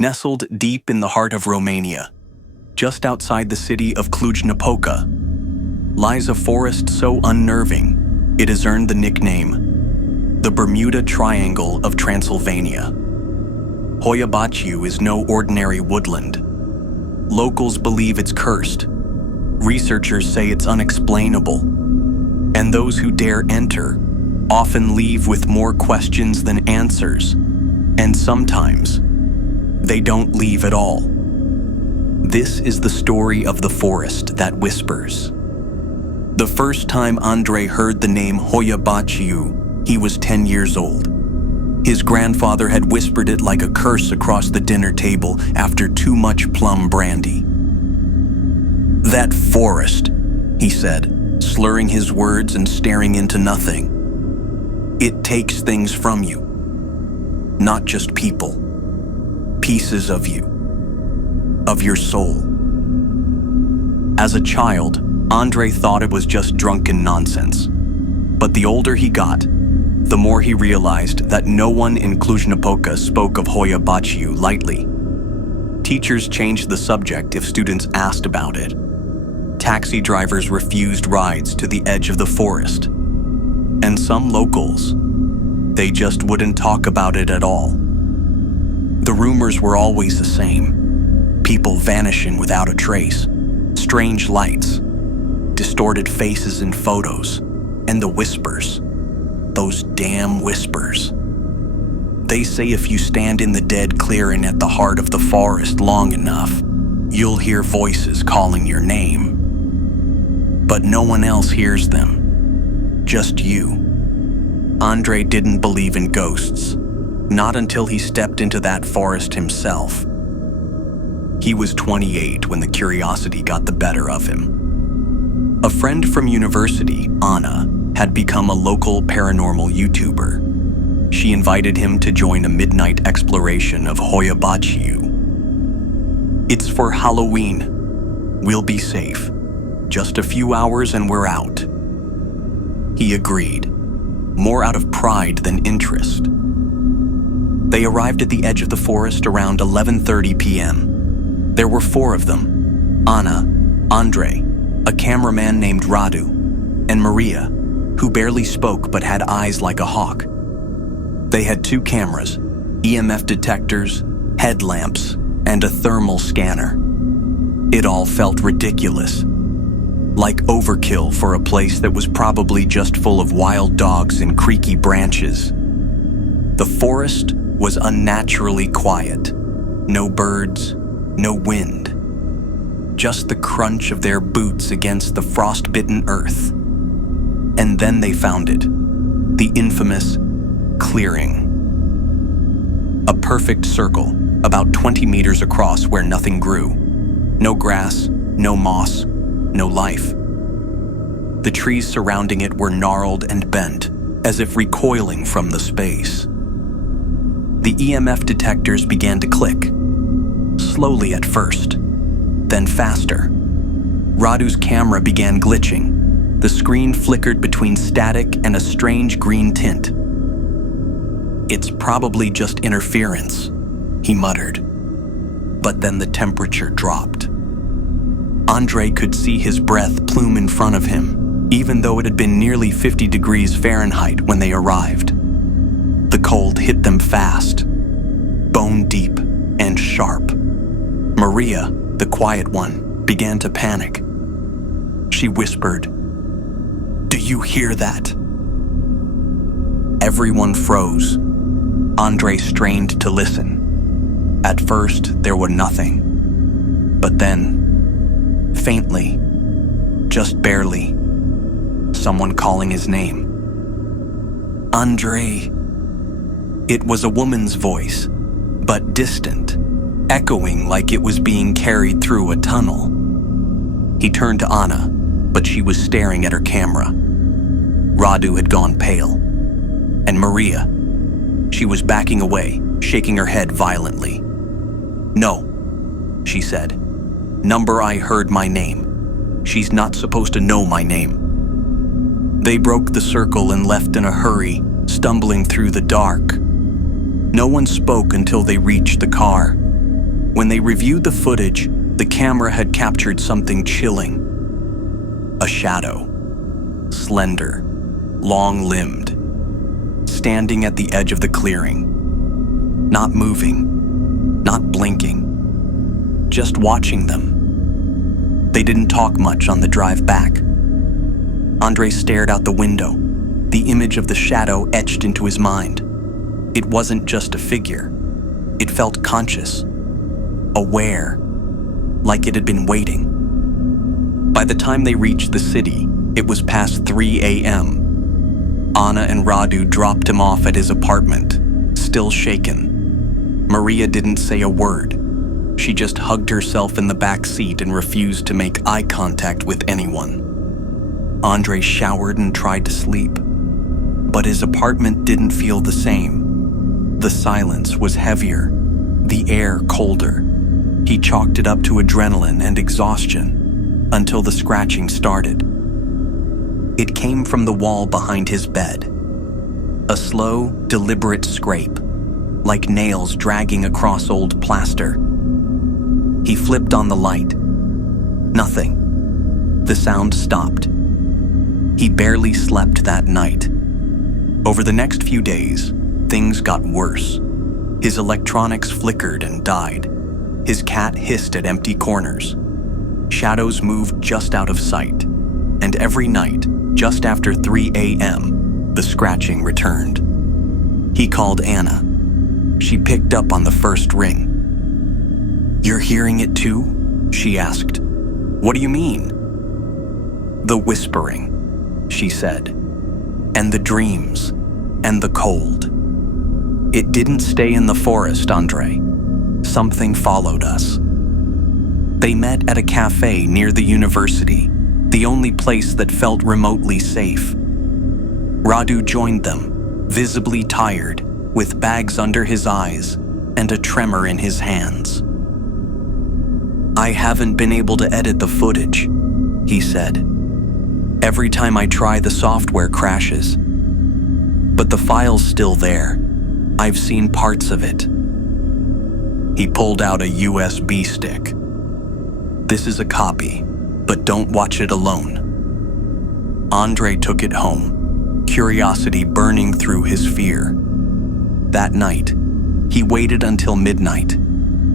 Nestled deep in the heart of Romania, just outside the city of Cluj-Napoca, lies a forest so unnerving it has earned the nickname the Bermuda Triangle of Transylvania. Hoia Baciu is no ordinary woodland. Locals believe it's cursed. Researchers say it's unexplainable. And those who dare enter often leave with more questions than answers. And sometimes, they don't leave at all. This is the story of the forest that whispers. The first time Andrei heard the name Hoia Baciu, he was 10 years old. His grandfather had whispered it like a curse across the dinner table after too much plum brandy. "That forest," he said, slurring his words and staring into nothing. "It takes things from you. Not just people. Pieces of you. Of your soul." As a child, Andrei thought it was just drunken nonsense. But the older he got, the more he realized that no one in Cluj-Napoca spoke of Hoia Baciu lightly. Teachers changed the subject if students asked about it. Taxi drivers refused rides to the edge of the forest. And some locals, they just wouldn't talk about it at all. The rumors were always the same. People vanishing without a trace, strange lights, distorted faces in photos, and the whispers. Those damn whispers. They say if you stand in the dead clearing at the heart of the forest long enough, you'll hear voices calling your name. But no one else hears them. Just you. Andrei didn't believe in ghosts, not until he stepped into that forest himself. He was 28 when the curiosity got the better of him. A friend from university, Anna, had become a local paranormal YouTuber. She invited him to join a midnight exploration of Hoia Baciu. "It's for Halloween. We'll be safe. Just a few hours and we're out." He agreed, more out of pride than interest. They arrived at the edge of the forest around 11:30 p.m. There were 4 of them: Anna, Andrei, a cameraman named Radu, and Maria, who barely spoke but had eyes like a hawk. They had 2 cameras, EMF detectors, headlamps, and a thermal scanner. It all felt ridiculous, like overkill for a place that was probably just full of wild dogs and creaky branches. The forest was unnaturally quiet. No birds, no wind. Just the crunch of their boots against the frost-bitten earth. And then they found it, the infamous clearing. A perfect circle, about 20 meters across where nothing grew. No grass, no moss, no life. The trees surrounding it were gnarled and bent, as if recoiling from the space. The EMF detectors began to click, slowly at first, then faster. Radu's camera began glitching. The screen flickered between static and a strange green tint. "It's probably just interference," he muttered. But then the temperature dropped. Andrei could see his breath plume in front of him, even though it had been nearly 50 degrees Fahrenheit when they arrived. The cold hit them fast, bone deep and sharp. Maria, the quiet one, began to panic. She whispered, "Do you hear that?" Everyone froze. Andrei strained to listen. At first, there was nothing. But then, faintly, just barely, someone calling his name. "Andrei." It was a woman's voice, but distant, echoing like it was being carried through a tunnel. He turned to Anna, but she was staring at her camera. Radu had gone pale. And Maria, she was backing away, shaking her head violently. "No," she said. "Number I heard my name. She's not supposed to know my name." They broke the circle and left in a hurry, stumbling through the dark. No one spoke until they reached the car. When they reviewed the footage, the camera had captured something chilling. A shadow, slender, long-limbed, standing at the edge of the clearing. Not moving, not blinking, just watching them. They didn't talk much on the drive back. Andre stared out the window, the image of the shadow etched into his mind. It wasn't just a figure. It felt conscious, aware, like it had been waiting. By the time they reached the city, it was past 3 a.m. Anna and Radu dropped him off at his apartment, still shaken. Maria didn't say a word. She just hugged herself in the back seat and refused to make eye contact with anyone. Andre showered and tried to sleep, but his apartment didn't feel the same. The silence was heavier, the air colder. He chalked it up to adrenaline and exhaustion until the scratching started. It came from the wall behind his bed. A slow, deliberate scrape, like nails dragging across old plaster. He flipped on the light. Nothing. The sound stopped. He barely slept that night. Over the next few days, things got worse. His electronics flickered and died. His cat hissed at empty corners. Shadows moved just out of sight. And every night, just after 3 a.m., the scratching returned. He called Anna. She picked up on the first ring. "You're hearing it too?" she asked. "What do you mean?" "The whispering," she said, "and the dreams, and the cold. It didn't stay in the forest, Andre. Something followed us." They met at a cafe near the university, the only place that felt remotely safe. Radu joined them, visibly tired, with bags under his eyes and a tremor in his hands. "I haven't been able to edit the footage," he said. "Every time I try, the software crashes. But the file's still there. I've seen parts of it." He pulled out a USB stick. "This is a copy, but don't watch it alone." Andre took it home, curiosity burning through his fear. That night, he waited until midnight,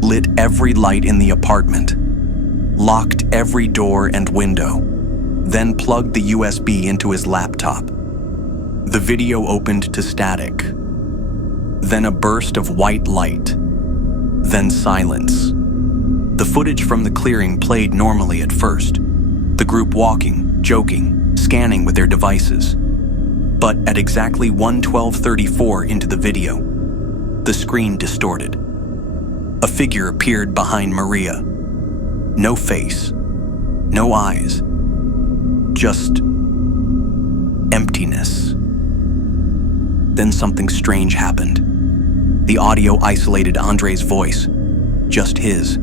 lit every light in the apartment, locked every door and window, then plugged the USB into his laptop. The video opened to static, then a burst of white light, then silence. The footage from the clearing played normally at first, the group walking, joking, scanning with their devices. But at exactly 1:12:34 into the video, the screen distorted. A figure appeared behind Maria. No face, no eyes, just emptiness. Then something strange happened. The audio isolated Andre's voice, just his.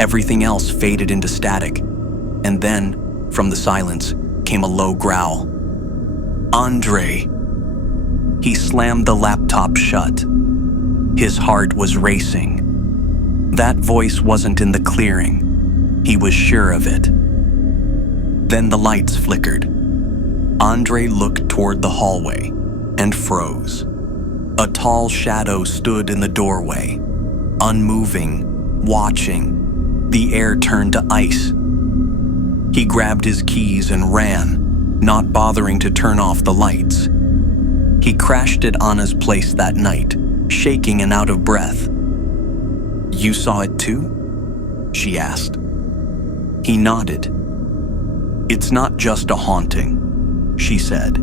Everything else faded into static, and then, from the silence, came a low growl. "Andre!" He slammed the laptop shut. His heart was racing. That voice wasn't in the clearing. He was sure of it. Then the lights flickered. Andre looked toward the hallway and froze. A tall shadow stood in the doorway, unmoving, watching. The air turned to ice. He grabbed his keys and ran, not bothering to turn off the lights. He crashed at Anna's place that night, shaking and out of breath. "You saw it too?" she asked. He nodded. "It's not just a haunting," she said.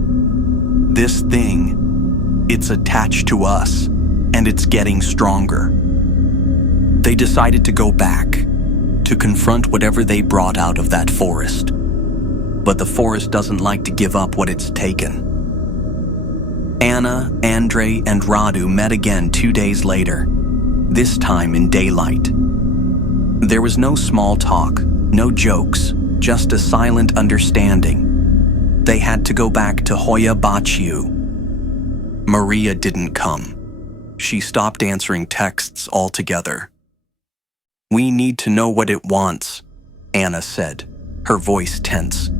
"This thing, it's attached to us, and it's getting stronger." They decided to go back, to confront whatever they brought out of that forest. But the forest doesn't like to give up what it's taken. Anna, Andre, and Radu met again 2 days later, this time in daylight. There was no small talk, no jokes, just a silent understanding. They had to go back to Hoia Baciu. Maria didn't come. She stopped answering texts altogether. "We need to know what it wants," Anna said, her voice tense.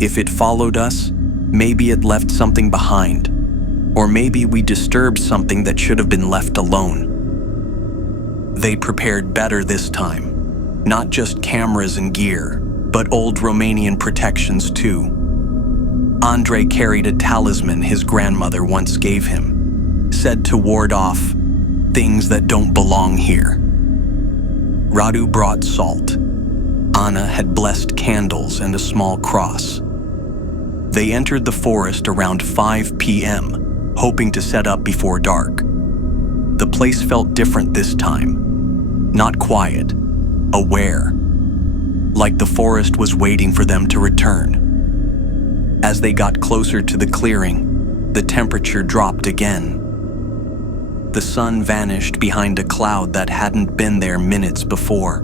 "If it followed us, maybe it left something behind. Or maybe we disturbed something that should have been left alone." They prepared better this time. Not just cameras and gear, but old Romanian protections too. Andrei carried a talisman his grandmother once gave him, said to ward off things that don't belong here. Radu brought salt. Anna had blessed candles and a small cross. They entered the forest around 5 p.m., hoping to set up before dark. The place felt different this time. Not quiet, aware. Like the forest was waiting for them to return. As they got closer to the clearing, the temperature dropped again. The sun vanished behind a cloud that hadn't been there minutes before.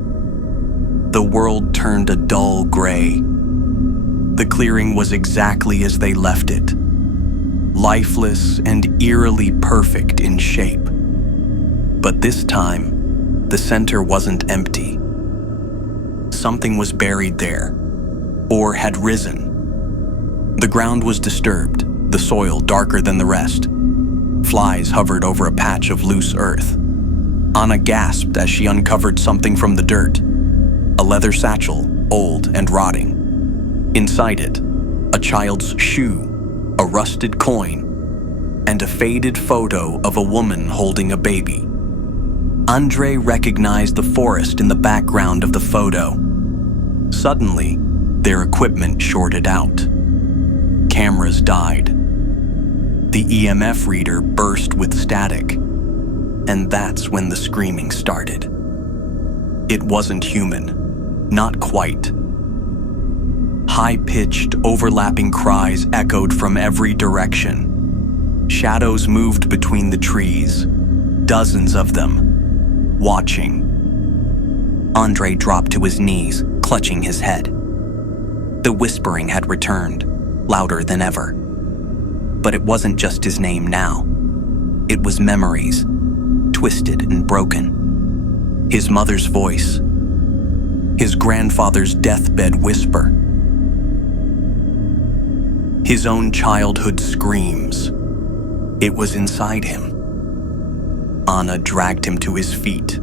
The world turned a dull gray. The clearing was exactly as they left it, lifeless and eerily perfect in shape. But this time, the center wasn't empty. Something was buried there, or had risen. The ground was disturbed, the soil darker than the rest. Flies hovered over a patch of loose earth. Anna gasped as she uncovered something from the dirt. A leather satchel, old and rotting. Inside it, a child's shoe, a rusted coin, and a faded photo of a woman holding a baby. Andrei recognized the forest in the background of the photo. Suddenly, their equipment shorted out. Cameras died. The EMF reader burst with static, and that's when the screaming started. It wasn't human, not quite. High-pitched, overlapping cries echoed from every direction. Shadows moved between the trees, dozens of them, watching. Andrei dropped to his knees, clutching his head. The whispering had returned, louder than ever. But it wasn't just his name now. It was memories, twisted and broken. His mother's voice. His grandfather's deathbed whisper. His own childhood screams. It was inside him. Anna dragged him to his feet.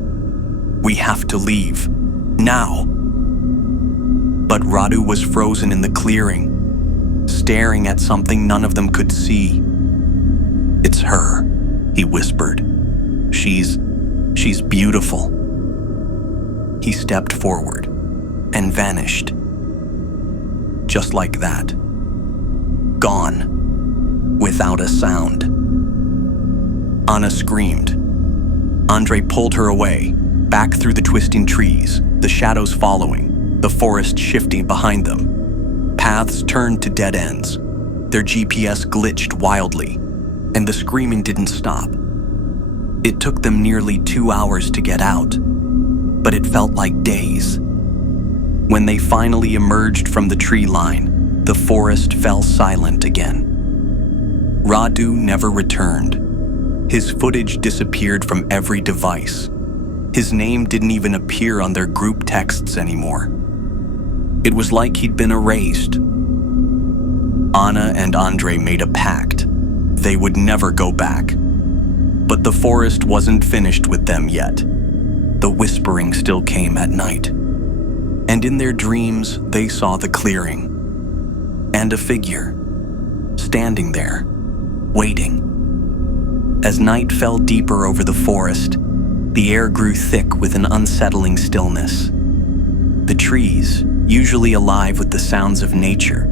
"We have to leave. Now!" But Radu was frozen in the clearing, staring at something none of them could see. "It's her," he whispered. She's beautiful." He stepped forward and vanished. Just like that. Gone. Without a sound. Anna screamed. Andrei pulled her away, back through the twisting trees, the shadows following, the forest shifting behind them. Paths turned to dead ends. Their GPS glitched wildly, and the screaming didn't stop. It took them nearly 2 hours to get out, but it felt like days. When they finally emerged from the tree line, the forest fell silent again. Radu never returned. His footage disappeared from every device. His name didn't even appear on their group texts anymore. It was like he'd been erased. Anna and Andrei made a pact. They would never go back. But the forest wasn't finished with them yet. The whispering still came at night. And in their dreams, they saw the clearing. And a figure, standing there, waiting. As night fell deeper over the forest, the air grew thick with an unsettling stillness. The trees, usually alive with the sounds of nature,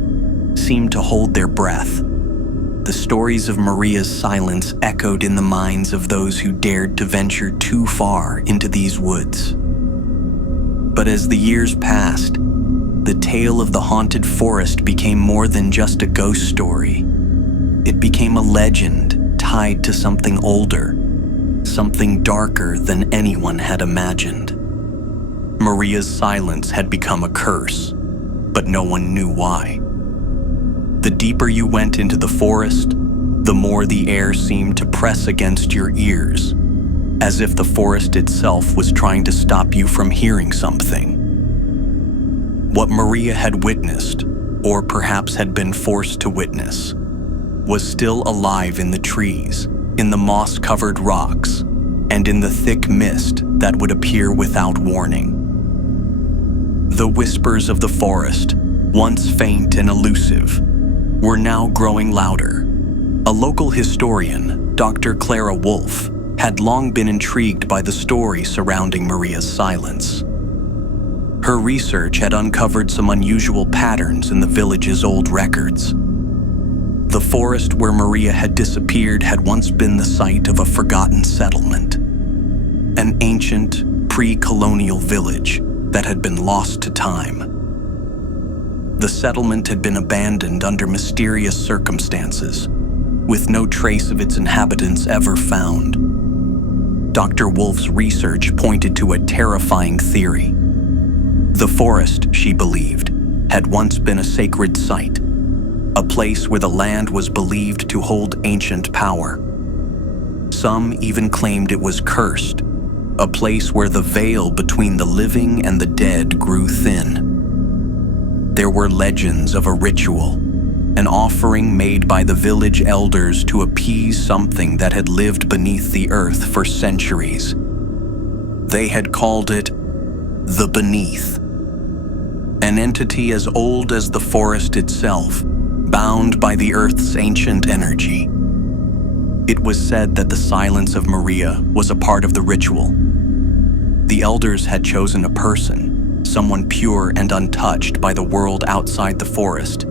seemed to hold their breath. The stories of Maria's silence echoed in the minds of those who dared to venture too far into these woods. But as the years passed, the tale of the haunted forest became more than just a ghost story. It became a legend tied to something older, something darker than anyone had imagined. Maria's silence had become a curse, but no one knew why. The deeper you went into the forest, the more the air seemed to press against your ears. as if the forest itself was trying to stop you from hearing something. What Maria had witnessed, or perhaps had been forced to witness, was still alive in the trees, in the moss-covered rocks, and in the thick mist that would appear without warning. The whispers of the forest, once faint and elusive, were now growing louder. A local historian, Dr. Clara Wolfe, had long been intrigued by the story surrounding Maria's silence. Her research had uncovered some unusual patterns in the village's old records. The forest where Maria had disappeared had once been the site of a forgotten settlement, an ancient, pre-colonial village that had been lost to time. The settlement had been abandoned under mysterious circumstances, with no trace of its inhabitants ever found. Dr. Wolfe's research pointed to a terrifying theory. The forest, she believed, had once been a sacred site, a place where the land was believed to hold ancient power. Some even claimed it was cursed, a place where the veil between the living and the dead grew thin. There were legends of a ritual, an offering made by the village elders to appease something that had lived beneath the earth for centuries. They had called it the Beneath, an entity as old as the forest itself, bound by the earth's ancient energy. It was said that the silence of Maria was a part of the ritual. The elders had chosen a person, someone pure and untouched by the world outside the forest,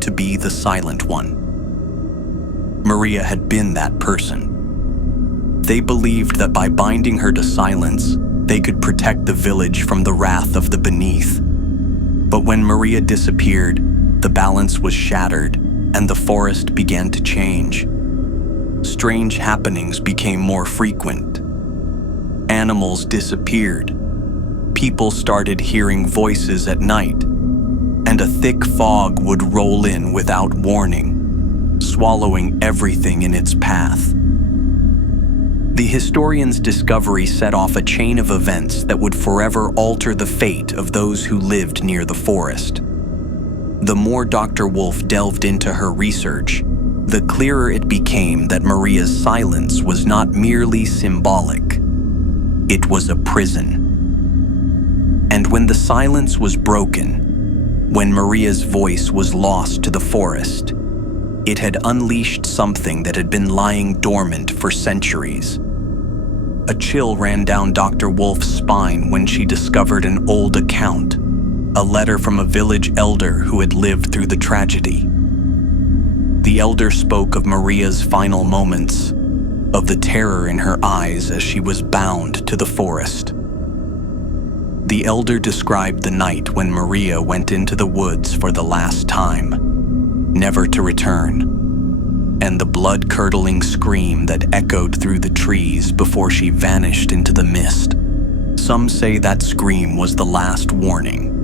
to be the silent one. Maria had been that person. They believed that by binding her to silence, they could protect the village from the wrath of the Beneath. But when Maria disappeared, the balance was shattered, and the forest began to change. Strange happenings became more frequent. Animals disappeared. People started hearing voices at night, and a thick fog would roll in without warning, swallowing everything in its path. The historian's discovery set off a chain of events that would forever alter the fate of those who lived near the forest. The more Dr. Wolfe delved into her research, the clearer it became that Maria's silence was not merely symbolic. It was a prison. And when the silence was broken, when Maria's voice was lost to the forest, it had unleashed something that had been lying dormant for centuries. A chill ran down Dr. Wolfe's spine when she discovered an old account, a letter from a village elder who had lived through the tragedy. The elder spoke of Maria's final moments, of the terror in her eyes as she was bound to the forest. The elder described the night when Maria went into the woods for the last time, never to return, and the blood-curdling scream that echoed through the trees before she vanished into the mist. Some say that scream was the last warning,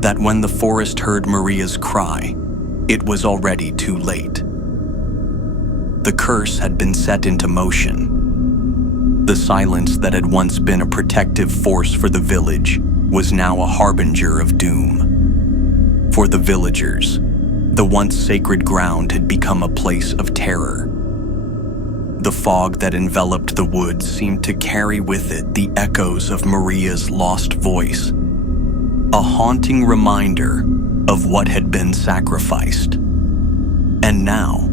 that when the forest heard Maria's cry, it was already too late. The curse had been set into motion. The silence that had once been a protective force for the village was now a harbinger of doom. For the villagers, the once sacred ground had become a place of terror. The fog that enveloped the woods seemed to carry with it the echoes of Maria's lost voice, a haunting reminder of what had been sacrificed. And now,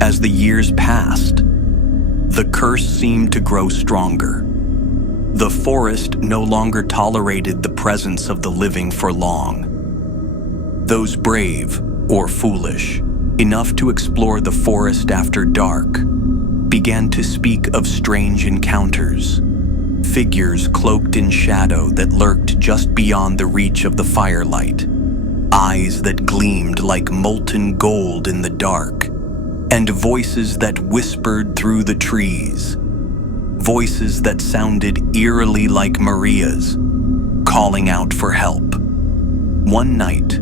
as the years passed, the curse seemed to grow stronger. The forest no longer tolerated the presence of the living for long. Those brave, or foolish, enough to explore the forest after dark, began to speak of strange encounters, figures cloaked in shadow that lurked just beyond the reach of the firelight, eyes that gleamed like molten gold in the dark, and voices that whispered through the trees, voices that sounded eerily like Maria's, calling out for help. One night,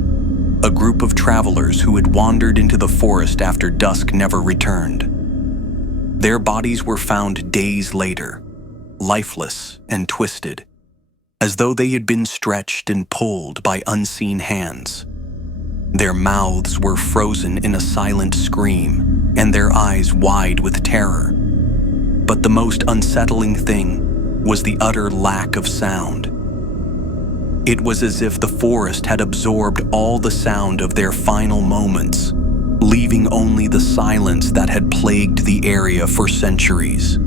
a group of travelers who had wandered into the forest after dusk never returned. Their bodies were found days later, lifeless and twisted, as though they had been stretched and pulled by unseen hands. Their mouths were frozen in a silent scream, and their eyes wide with terror. But the most unsettling thing was the utter lack of sound. It was as if the forest had absorbed all the sound of their final moments, leaving only the silence that had plagued the area for centuries.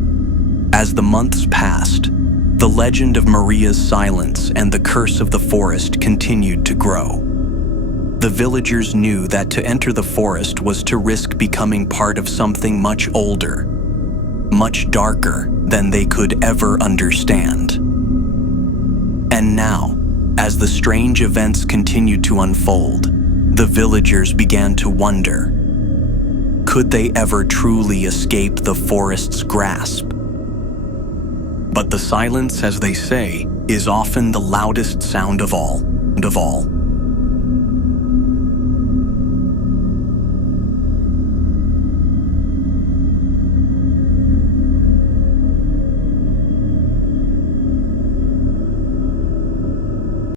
As the months passed, the legend of Maria's silence and the curse of the forest continued to grow. The villagers knew that to enter the forest was to risk becoming part of something much older, much darker than they could ever understand. And now, as the strange events continued to unfold, the villagers began to wonder, could they ever truly escape the forest's grasp? But the silence, as they say, is often the loudest sound of all.